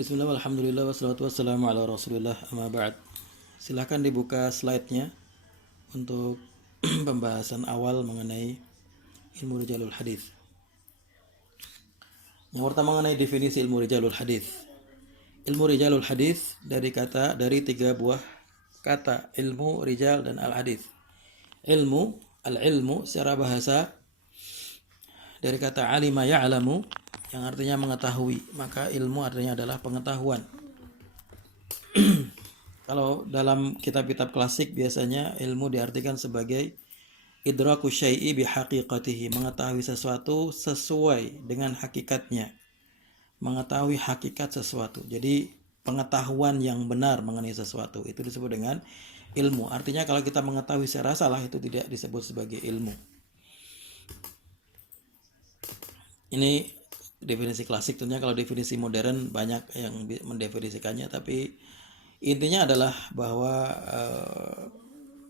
Bismillah, alhamdulillah, wassalatu wassalamu ala rasulillah, amma ba'd. Silahkan dibuka slide-nya untuk pembahasan awal mengenai ilmu rijalul hadis. Yang pertama mengenai definisi ilmu rijalul hadis. Ilmu rijalul hadis dari tiga buah kata, ilmu, rijal, dan al-hadis. Ilmu, al-ilmu secara bahasa dari kata alima ya'lamu yang artinya mengetahui, maka ilmu artinya adalah pengetahuan. Kalau dalam kitab-kitab klasik biasanya ilmu diartikan sebagai idraku syai'i bihaqiqatihi, mengetahui sesuatu sesuai dengan hakikatnya, mengetahui hakikat sesuatu. Jadi pengetahuan yang benar mengenai sesuatu itu disebut dengan ilmu. Artinya kalau kita mengetahui secara salah itu tidak disebut sebagai ilmu. Ini definisi klasik. Tentunya kalau definisi modern banyak yang mendefinisikannya, tapi intinya adalah bahwa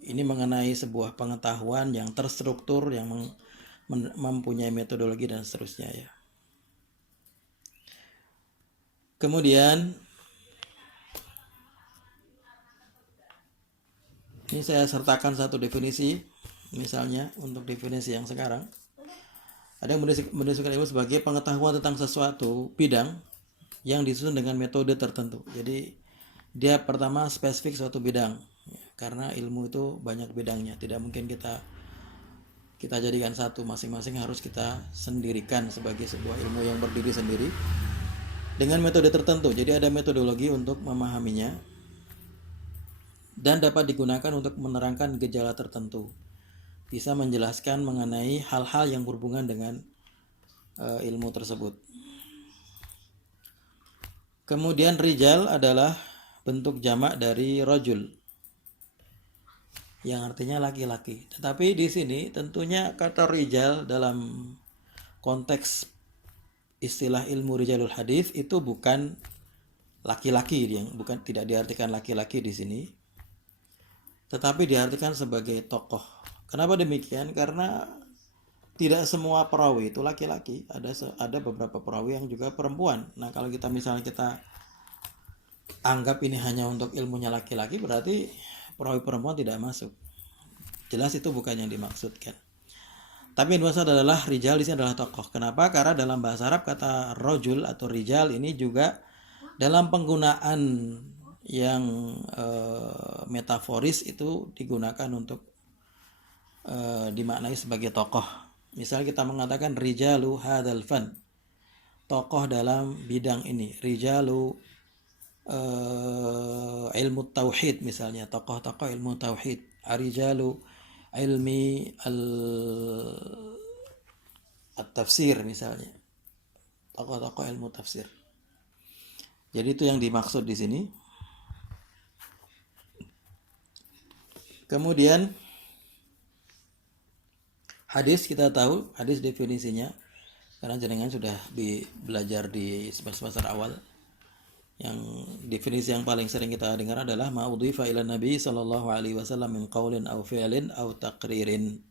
ini mengenai sebuah pengetahuan yang terstruktur, yang mempunyai metodologi dan seterusnya ya. Kemudian ini saya sertakan satu definisi, misalnya untuk definisi yang sekarang. Ada yang mendefinisikan ilmu sebagai pengetahuan tentang sesuatu bidang yang disusun dengan metode tertentu. Jadi dia pertama spesifik suatu bidang, karena ilmu itu banyak bidangnya, tidak mungkin kita jadikan satu, masing-masing harus kita sendirikan sebagai sebuah ilmu yang berdiri sendiri dengan metode tertentu. Jadi ada metodologi untuk memahaminya dan dapat digunakan untuk menerangkan gejala tertentu, bisa menjelaskan mengenai hal-hal yang berhubungan dengan ilmu tersebut. Kemudian rijal adalah bentuk jamak dari rajul, yang artinya laki-laki. Tetapi di sini tentunya kata rijal dalam konteks istilah ilmu rijalul hadis itu bukan laki-laki, yang bukan, tidak diartikan laki-laki di sini, tetapi diartikan sebagai tokoh. Kenapa demikian? Karena tidak semua perawi itu laki-laki, ada beberapa perawi yang juga perempuan. Nah, kalau kita misalnya kita anggap ini hanya untuk ilmunya laki-laki, berarti perawi perempuan tidak masuk. Jelas itu bukan yang dimaksudkan. Tapi yang dimaksud adalah rijal di sini adalah tokoh. Kenapa? Karena dalam bahasa Arab kata rojul atau rijal ini juga dalam penggunaan yang metaforis itu digunakan untuk dimaknai sebagai tokoh. Misal kita mengatakan rijalu hadzal fan, tokoh dalam bidang ini. Rijalu ilmu tauhid misalnya, tokoh-tokoh ilmu tauhid. Arijalu ilmi at-tafsir misalnya, tokoh-tokoh ilmu tafsir. Jadi itu yang dimaksud di sini. Kemudian hadis, kita tahu hadis definisinya karena jenengan sudah belajar di semester awal. Yang definisi yang paling sering kita dengar adalah ma'udhifa ila nabi sallallahu alaihi wasallam min qaulin aw fi'lin aw taqririn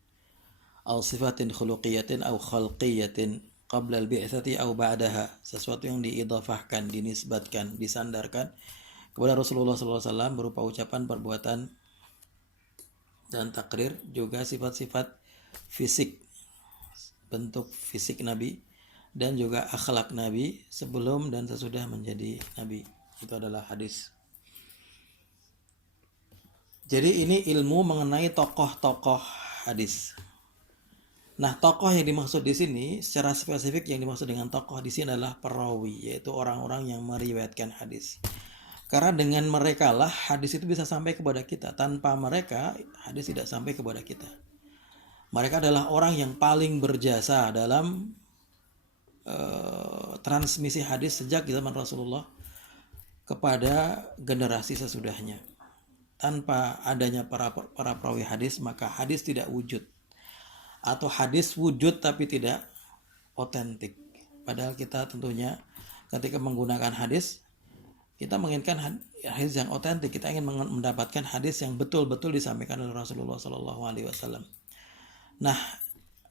aw sifatin khuluqiyatin aw khalqiyatin qabla al-bi'tsati aw ba'daha, sesuatu yang diidhafahkan, dinisbatkan, disandarkan kepada Rasulullah sallallahu alaihi wasallam berupa ucapan, perbuatan, dan takrir, juga sifat-sifat fisik, bentuk fisik Nabi, dan juga akhlak Nabi sebelum dan sesudah menjadi Nabi. Itu adalah hadis. Jadi ini ilmu mengenai tokoh-tokoh hadis. Nah, tokoh yang dimaksud di sini secara spesifik, yang dimaksud dengan tokoh di sini adalah perawi, yaitu orang-orang yang meriwayatkan hadis. Karena dengan mereka lah hadis itu bisa sampai kepada kita. Tanpa mereka hadis tidak sampai kepada kita. Mereka adalah orang yang paling berjasa dalam transmisi hadis sejak zaman Rasulullah kepada generasi sesudahnya. Tanpa adanya para perawi hadis, maka hadis tidak wujud, atau hadis wujud tapi tidak otentik. Padahal kita tentunya ketika menggunakan hadis, kita menginginkan hadis yang otentik. Kita ingin mendapatkan hadis yang betul-betul disampaikan oleh Rasulullah SAW. Nah,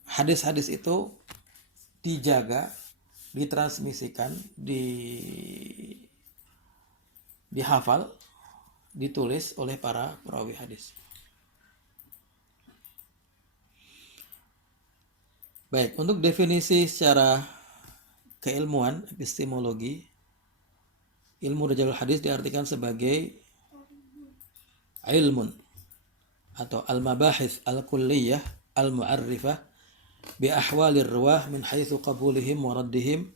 hadis-hadis itu dijaga, ditransmisikan, dihafal, ditulis oleh para perawi hadis. Baik, untuk definisi secara keilmuan, epistemologi, ilmu rijalul hadis diartikan sebagai ilmun atau al-mabahith al-kulliyah al-mu'arrifah bi ahwalir ruwah min haitsu qabulihim wa raddihim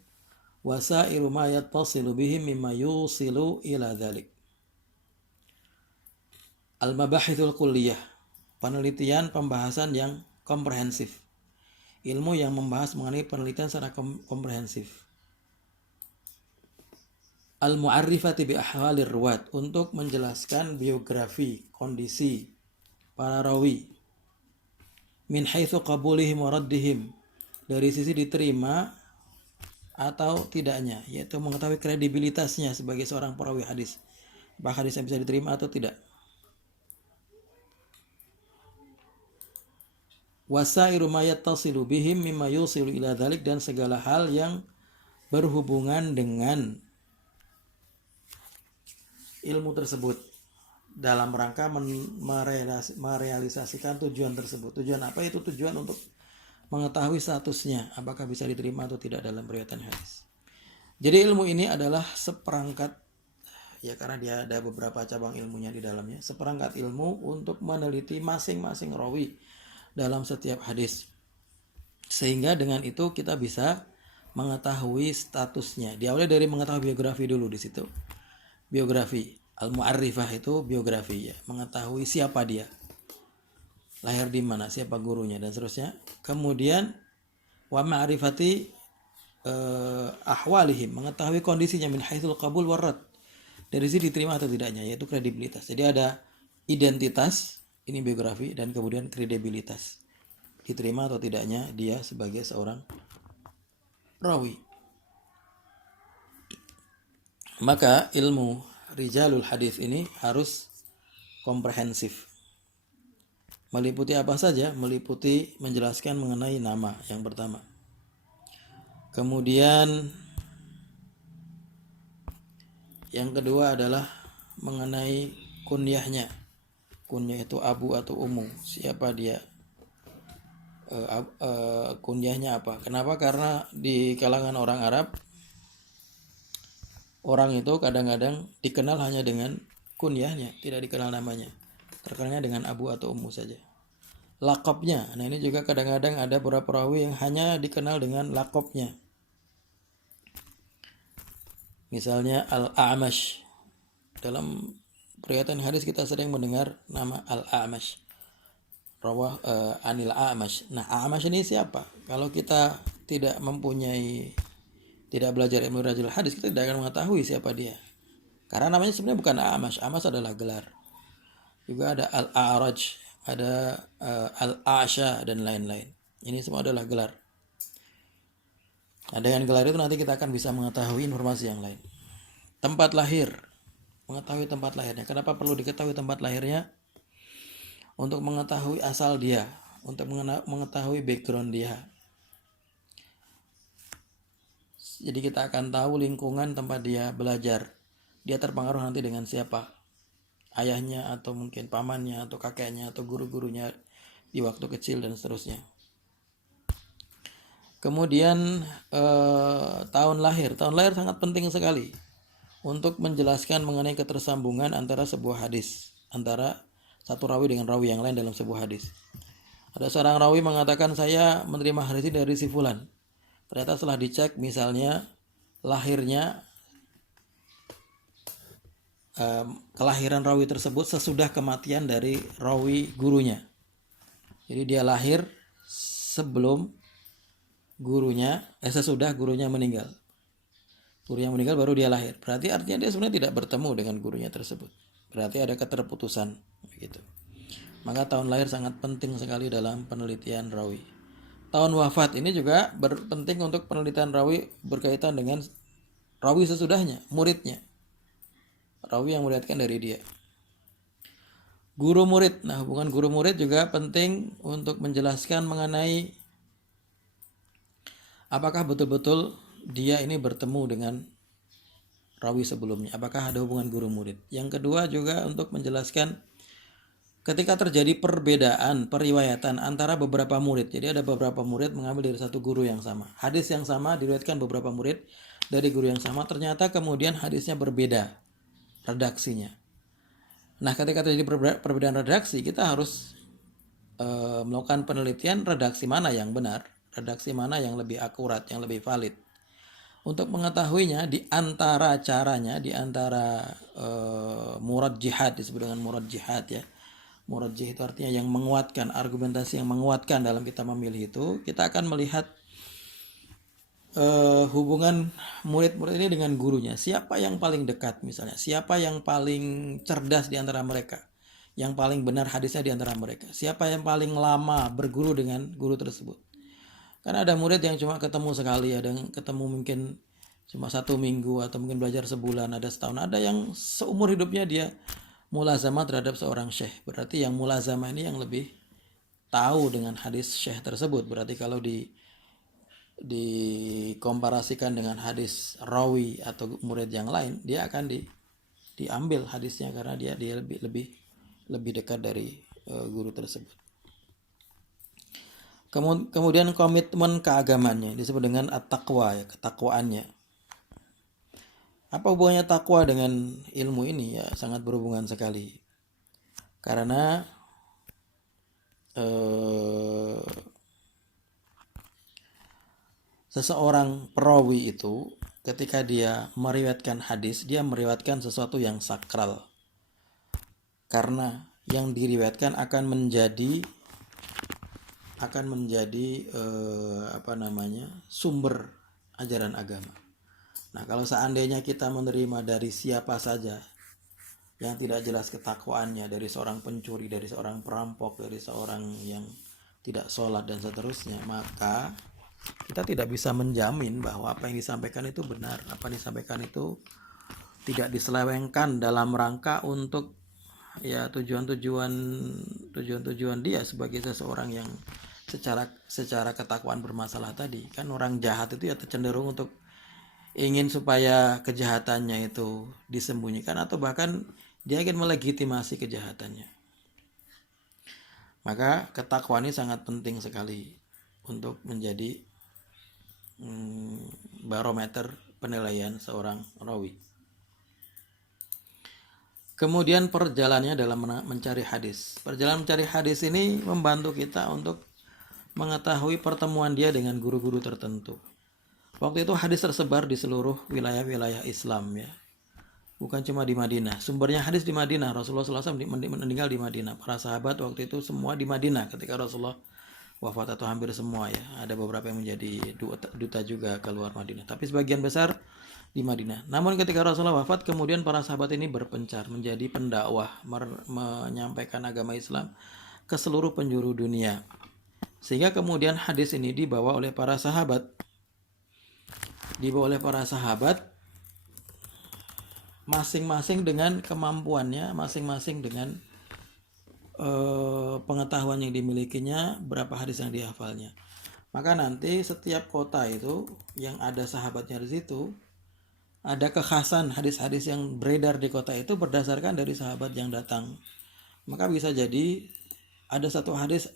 wa sa'iru ma yattasilu bihim mimma yusilu ila dzalik. Al-mabahithul kulliyah, penelitian pembahasan yang komprehensif. Ilmu yang membahas mengenai penelitian secara komprehensif. Al-mu'arrifati bi ahwalir ruwat, untuk menjelaskan biografi, kondisi para rawi. Min haitsu qabulihim wa raddihim, dari sisi diterima atau tidaknya, yaitu mengetahui kredibilitasnya sebagai seorang perawi hadis. Apakah hadisnya bisa diterima atau tidak. Wasairu ma yattasilu bihim mimma yusilu ila dzalik, dan segala hal yang berhubungan dengan ilmu tersebut dalam rangka merealisasikan tujuan tersebut. Tujuan apa? Itu tujuan untuk mengetahui statusnya, apakah bisa diterima atau tidak dalam riwayatan hadis. Jadi ilmu ini adalah seperangkat, ya karena dia ada beberapa cabang ilmunya di dalamnya, seperangkat ilmu untuk meneliti masing-masing rawi dalam setiap hadis. Sehingga dengan itu kita bisa mengetahui statusnya. Diawali dari mengetahui biografi dulu di situ. Biografi, al-mu'arrifah itu biografi ya, mengetahui siapa dia. Lahir di mana, siapa gurunya dan seterusnya. Kemudian wa ma'rifati ahwalihim, mengetahui kondisinya min haitsul qabul warad, dari sisi diterima atau tidaknya, yaitu kredibilitas. Jadi ada identitas, ini biografi, dan kemudian kredibilitas, diterima atau tidaknya dia sebagai seorang rawi. Maka ilmu rijalul hadis ini harus komprehensif. Meliputi apa saja? Meliputi menjelaskan mengenai nama yang pertama. Kemudian yang kedua adalah mengenai kunyahnya. Kunyah itu abu atau ummu, siapa dia, kunyahnya apa. Kenapa? Karena di kalangan orang Arab, orang itu kadang-kadang dikenal hanya dengan kunyahnya, tidak dikenal namanya. Terkenalnya dengan abu atau ummu saja. Lakopnya, nah ini juga kadang-kadang ada beberapa perawi yang hanya dikenal dengan lakopnya. Misalnya Al-A'mash. Dalam riwayatan hadis kita sering mendengar nama Al-A'mash. Rawah Anil A'mash. Nah, A'mash ini siapa? Kalau kita tidak belajar ilmu rijalul hadis, kita tidak akan mengetahui siapa dia. Karena namanya sebenarnya bukan A'mash. A'mash adalah gelar. Juga ada Al-A'raj, ada Al-A'sha dan lain-lain. Ini semua adalah gelar. Nah, dengan gelar itu nanti kita akan bisa mengetahui informasi yang lain. Tempat lahir, mengetahui tempat lahirnya. Kenapa perlu diketahui tempat lahirnya? Untuk mengetahui asal dia, untuk mengetahui background dia. Jadi kita akan tahu lingkungan tempat dia belajar. Dia terpengaruh nanti dengan siapa? Ayahnya atau mungkin pamannya atau kakeknya atau guru-gurunya di waktu kecil dan seterusnya. Kemudian tahun lahir sangat penting sekali untuk menjelaskan mengenai ketersambungan antara sebuah hadis, antara satu rawi dengan rawi yang lain dalam sebuah hadis. Ada seorang rawi mengatakan, saya menerima hadis dari si fulan. Ternyata setelah dicek misalnya lahirnya, kelahiran rawi tersebut sesudah kematian dari rawi gurunya. Jadi dia lahir sesudah gurunya meninggal. Gurunya meninggal baru dia lahir. Berarti artinya dia sebenarnya tidak bertemu dengan gurunya tersebut. Berarti ada keterputusan begitu. Maka tahun lahir sangat penting sekali dalam penelitian rawi. Tahun wafat ini juga penting untuk penelitian rawi berkaitan dengan rawi sesudahnya, muridnya. Rawi yang meriwayatkan dari dia. Guru murid. Nah, hubungan guru murid juga penting untuk menjelaskan mengenai apakah betul-betul dia ini bertemu dengan rawi sebelumnya. Apakah ada hubungan guru murid? Yang kedua juga untuk menjelaskan ketika terjadi perbedaan periwayatan antara beberapa murid. Jadi ada beberapa murid mengambil dari satu guru yang sama. Hadis yang sama diriwayatkan beberapa murid dari guru yang sama, ternyata kemudian hadisnya berbeda redaksinya. Nah, ketika terjadi perbedaan redaksi, kita harus melakukan penelitian redaksi mana yang benar, redaksi mana yang lebih akurat, yang lebih valid. Untuk mengetahuinya, di antara caranya, di antara murad jihad, disebut dengan murad jihad ya. Murad jihad itu artinya yang menguatkan, argumentasi yang menguatkan dalam kita memilih itu, kita akan melihat hubungan murid-murid ini dengan gurunya. Siapa yang paling dekat misalnya, siapa yang paling cerdas di antara mereka, yang paling benar hadisnya di antara mereka, siapa yang paling lama berguru dengan guru tersebut. Karena ada murid yang cuma ketemu sekali, ada yang ketemu mungkin cuma 1 minggu atau mungkin belajar sebulan, ada setahun, ada yang seumur hidupnya dia mulazamah terhadap seorang syekh. Berarti yang mulazamah ini yang lebih tahu dengan hadis syekh tersebut. Berarti kalau dikomparasikan dengan hadis rawi atau murid yang lain, dia akan diambil hadisnya karena dia lebih dekat dari guru tersebut. Kemudian komitmen keagamannya disebut dengan at-taqwa ya, ketakwaannya. Apa hubungannya takwa dengan ilmu ini? Ya sangat berhubungan sekali. Karena seseorang perawi itu ketika dia meriwayatkan hadis, dia meriwayatkan sesuatu yang sakral. Karena yang diriwayatkan akan menjadi sumber ajaran agama. Nah, kalau seandainya kita menerima dari siapa saja yang tidak jelas ketakwaannya, dari seorang pencuri, dari seorang perampok, dari seorang yang tidak sholat dan seterusnya, maka kita tidak bisa menjamin bahwa apa yang disampaikan itu benar, apa yang disampaikan itu tidak diselewengkan dalam rangka untuk ya tujuan dia sebagai seseorang yang secara ketakwaan bermasalah tadi. Kan orang jahat itu ya cenderung untuk ingin supaya kejahatannya itu disembunyikan atau bahkan dia ingin melegitimasi kejahatannya. Maka ketakwaan ini sangat penting sekali untuk menjadi barometer penilaian seorang rawi. Kemudian perjalanannya dalam mencari hadis. Perjalanan mencari hadis ini membantu kita untuk mengetahui pertemuan dia dengan guru-guru tertentu. Waktu itu hadis tersebar di seluruh wilayah-wilayah Islam ya. Bukan cuma di Madinah. Sumbernya hadis di Madinah. Rasulullah SAW meninggal di Madinah. Para sahabat waktu itu semua di Madinah ketika Rasulullah wafat, atau hampir semua ya. Ada beberapa yang menjadi duta juga keluar Madinah. Tapi sebagian besar di Madinah. Namun ketika Rasulullah wafat, kemudian para sahabat ini berpencar menjadi pendakwah, menyampaikan agama Islam ke seluruh penjuru dunia. Sehingga kemudian hadis ini dibawa oleh para sahabat masing-masing dengan kemampuannya, masing-masing dengan pengetahuan yang dimilikinya, berapa hadis yang dihafalnya. Maka nanti setiap kota itu yang ada sahabatnya di situ, ada kekhasan hadis-hadis yang beredar di kota itu berdasarkan dari sahabat yang datang. Maka bisa jadi ada satu hadis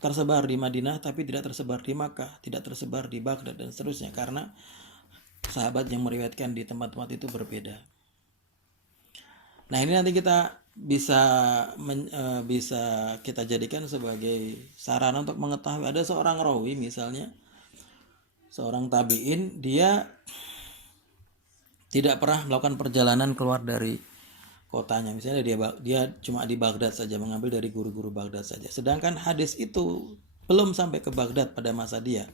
tersebar di Madinah tapi tidak tersebar di Makkah, tidak tersebar di Baghdad dan seterusnya, karena sahabat yang meriwayatkan di tempat-tempat itu berbeda. Nah, ini nanti kita bisa kita jadikan sebagai sarana untuk mengetahui. Ada seorang rawi misalnya, seorang tabi'in, dia tidak pernah melakukan perjalanan keluar dari kotanya. Misalnya dia cuma di Baghdad saja, mengambil dari guru-guru Baghdad saja. Sedangkan hadis itu belum sampai ke Baghdad pada masa dia.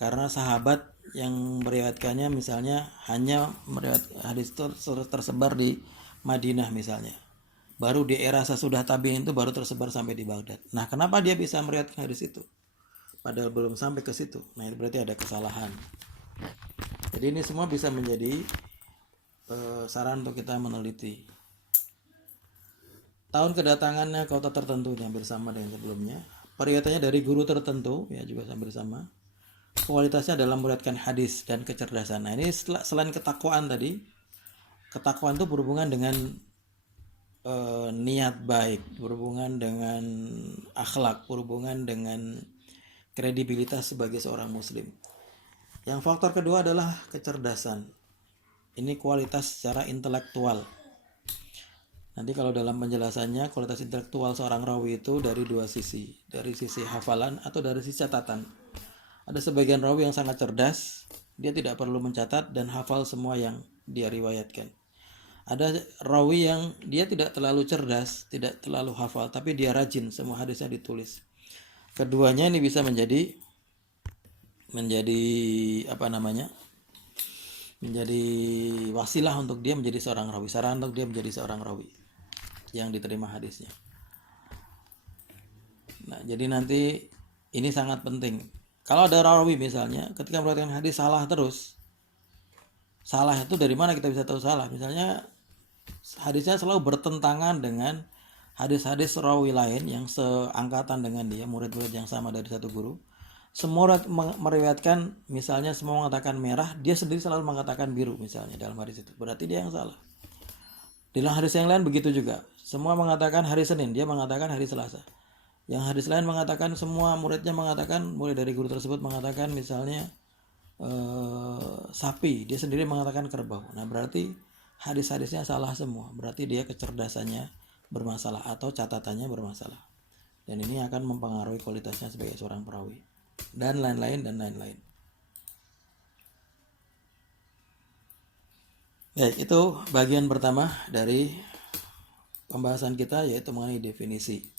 Karena sahabat yang meriwayatkannya misalnya hanya meriwayatkan hadis itu tersebar di Madinah misalnya. Baru di era sesudah tabi'in itu baru tersebar sampai di Baghdad. Nah, kenapa dia bisa meriwayatkan hadis itu? Padahal belum sampai ke situ. Nah, itu berarti ada kesalahan. Jadi ini semua bisa menjadi saran untuk kita meneliti. Tahun kedatangannya kota tertentu hampir sama dengan sebelumnya. Periwayatannya dari guru tertentu ya juga hampir sama. Kualitasnya dalam meriwayatkan hadis dan kecerdasan. Nah, ini selain ketakwaan tadi, ketakwaan itu berhubungan dengan niat baik, berhubungan dengan akhlak, berhubungan dengan kredibilitas sebagai seorang muslim. Yang faktor kedua adalah kecerdasan. Ini kualitas secara intelektual. Nanti kalau dalam penjelasannya, kualitas intelektual seorang rawi itu dari dua sisi. Dari sisi hafalan atau dari sisi catatan. Ada sebagian rawi yang sangat cerdas, dia tidak perlu mencatat dan hafal semua yang dia riwayatkan. Ada rawi yang dia tidak terlalu cerdas, tidak terlalu hafal, tapi dia rajin, semua hadisnya ditulis. Keduanya ini bisa menjadi menjadi wasilah untuk dia menjadi seorang rawi, sarana untuk dia menjadi seorang rawi yang diterima hadisnya. Nah, jadi nanti ini sangat penting. Kalau ada rawi misalnya ketika meriwayatkan hadis salah terus, salah itu dari mana kita bisa tahu salah? Misalnya hadisnya selalu bertentangan dengan hadis-hadis rawi lain yang seangkatan dengan dia, murid-murid yang sama dari satu guru. Semua meriwayatkan, misalnya semua mengatakan merah, dia sendiri selalu mengatakan biru misalnya dalam hadis itu. Berarti dia yang salah. Di dalam hadis yang lain begitu juga. Semua mengatakan hari Senin, dia mengatakan hari Selasa. Yang hadis lain mengatakan, semua muridnya mengatakan, mulai dari guru tersebut mengatakan misalnya sapi, dia sendiri mengatakan kerbau. Nah, berarti hadis-hadisnya salah semua. Berarti dia kecerdasannya bermasalah atau catatannya bermasalah. Dan ini akan mempengaruhi kualitasnya sebagai seorang perawi. Dan lain-lain dan lain-lain. Baik, itu bagian pertama dari pembahasan kita, yaitu mengenai definisi.